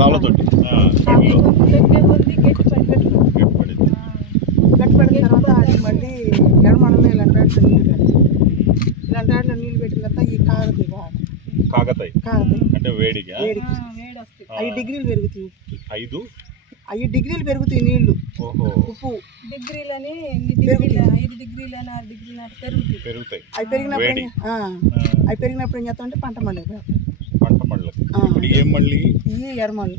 తాళ్ళతోటి గట్టి పడిన తర్వాత అది మళ్ళీ ఎడమనలో ఇలాంటి వాటిలో నీళ్ళు పెట్టాలి. ఇలాంటి వాటిలో నీళ్ళు పెట్టిన తర్వాత ఈ కాగతాయి అంటే వేడిగా 5 డిగ్రీలు పెరుగుతాయి. 5 డిగ్రీలు పెరుగుతాయి నీళ్లు. ఉప్పు డిగ్రీలని 5 డిగ్రీలని 6 డిగ్రీలని పెరుగుతాయి. అవి పెరిగినప్పుడు ఏం చేస్తాం అంటే పంట మళ్ళీ ఇప్పుడు ఏం మళ్ళీ ఇవి ఎడమళ్ళు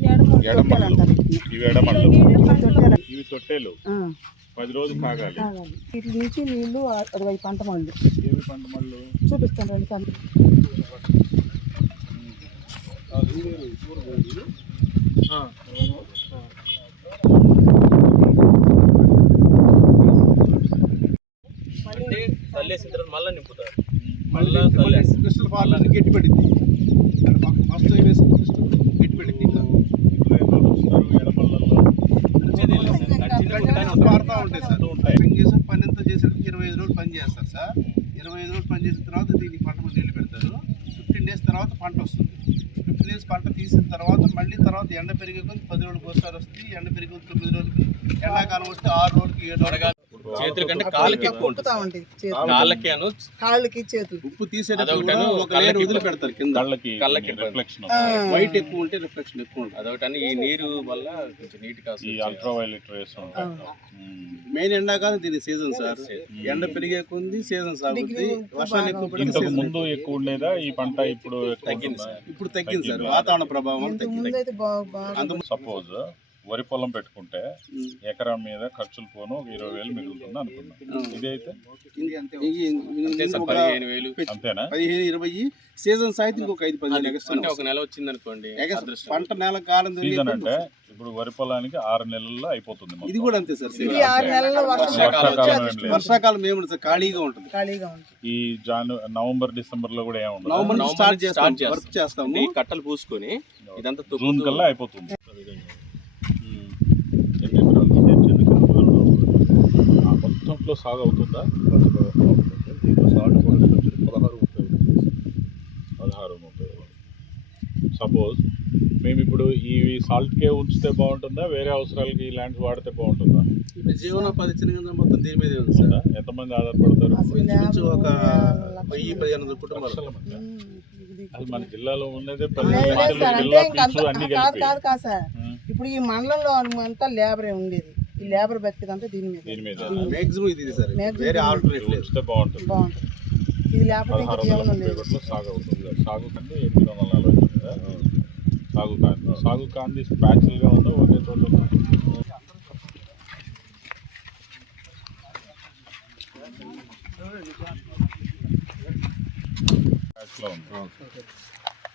ఇవి తొట్టెలు 10 రోజులు కాగాలి. వీటి నుంచి నీళ్లు 60 పంట మళ్ళు. ఏమి పంట మళ్ళు చూపిస్తాను రండి సార్. అంటే తల్లేసిన తర్వాత మళ్ళీ నింపుతారు. క్రిస్టల్ ఫార్లని గట్టి పడింది. ఫస్ట్ వేసిన క్రిస్టల్ గట్టి పడింది. వాడుతూ ఉంటాయి సార్. పని ఎంత చేసారు 25 రోజులు పని చేస్తారు సార్. 25 రోజులు పని చేసిన తర్వాత దీనికి పంట నీళ్ళు పెడతారు. 15 డేస్ తర్వాత పంట వస్తుంది. 15 డేస్ పంట తీసిన తర్వాత మళ్ళీ తర్వాత ఎండ పెరిగే కొద్ది 10 రోజులకు ఒకసారి వస్తుంది. ఎండ పెరిగే 9 రోజులకి, ఎండాకాలం వస్తే 6 రోజులకి 7 రోజులు. చేతుల కంటే కాళ్ళకి ఎక్కువ ఉంటుంది. కాళ్ళకి చేతులు ఉప్పు తీసేటప్పుడు ఒక లేయర్ వదిలి పెడతారు కింద. కళ్ళకి రిఫ్లెక్షన్ వైట్ ఎక్కువ ఉంటే రిఫ్లెక్షన్ ఎక్కువ ఉంటుంది. అదొకటి ఈ నీరు వల్ల కొంచెం నీట్ గా అల్ట్రావైలెట్ రేస్ మెయిన్ ఎండాకాలం దీని సీజన్ సార్. ఎండ పెరిగే కొంది సీజన్ సాగుతుంది. వర్షాలు ఎక్కువ ఇంతకు ముందు ఎక్కువ ఉండేదా ఈ పంట? ఇప్పుడు తగ్గింది సార్. ఇప్పుడు తగ్గింది సార్. వాతావరణ ప్రభావం తగ్గింది. సపోజ్ వరి పొలం పెట్టుకుంటే ఎకరం మీద ఖర్చులు పోను 20,000 మిగులుతుంది అనుకున్నాం. ఇదైతే అంతేనా? 15-20 సీజన్ సాయితే ఇంకొక 5-10 అంటే ఒక నెల వచ్చింది అనుకోండి. పంట నెల కాలం సీజన్ అంటే ఇప్పుడు వరి పొలానికి 6 నెలల్లో అయిపోతుంది. ఇది కూడా అంతే సార్. వర్షాకాలం ఏముంది సార్, ఖాళీగా ఉంటుంది. ఈ నవంబర్ డిసెంబర్ లో కూడా ఏముంది. నవంబర్ స్టార్ట్ చేస్తాము. ఈ కట్టలు పూసుకొని ఇదంతా జూన్ కల్లా అయిపోతుంది. మొత్తంలో సాగు అవుతుందా? దీంట్లో సాగు కూడా 16-30. సపోజ్ మేము ఇప్పుడు ఈ సాల్ట్కే ఉంచితే బాగుంటుందా, వేరే అవసరాలకి ఈ ల్యాండ్స్ వాడితే బాగుంటుందా? ఇప్పుడు జీవనోపాధి చిన్న మొత్తం దీని మీద ఉంది సార్. ఎంతమంది ఆధారపడతారు? ఒక 1000-1500 కుటుంబాలు. అది మన జిల్లాలో ఉన్నదే ఇప్పుడు ఈ మండలంలో అంతా లేబరే ఉండేది. ఈ లేబర్ బతికేదంతా దీని మీద మాక్సిమం ఇది సార్. వేరే ఆల్టర్నేట్ లేదు. బాగుంటుంది. ఇది లేకపోతే సాగు అవుతుంది. సాగు కంటే 840 సాగు కాంది ప్యాచువల్ గా ఉందో ఒకే చోట ఉందా?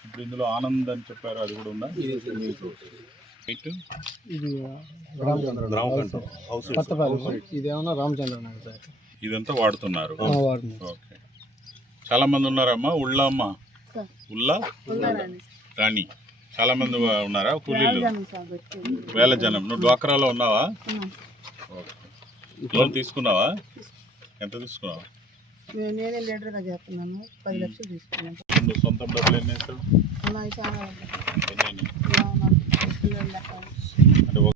ఇప్పుడు ఇందులో ఆనంద్ అని చెప్పారు, అది కూడా ఉందా? ఇదేమన్నా రామచంద్ర సార్. ఇదంతా వాడుతున్నారు. ఓకే. చాలా మంది ఉన్నారమ్మా. ఉళ్ళ రాణి చాలా మంది ఉన్నారా? కూలీలు వేల జనం. నువ్వు డ్వాక్రాలో ఉన్నావా? లోన్ తీసుకున్నావా? ఎంత తీసుకున్నావా? నేనే లీడర్గా చేస్తున్నాను. 10 లక్షలు తీసుకున్నాను. నువ్వు సొంతం డబ్బులు ఎన్ని వేసావు? చాలా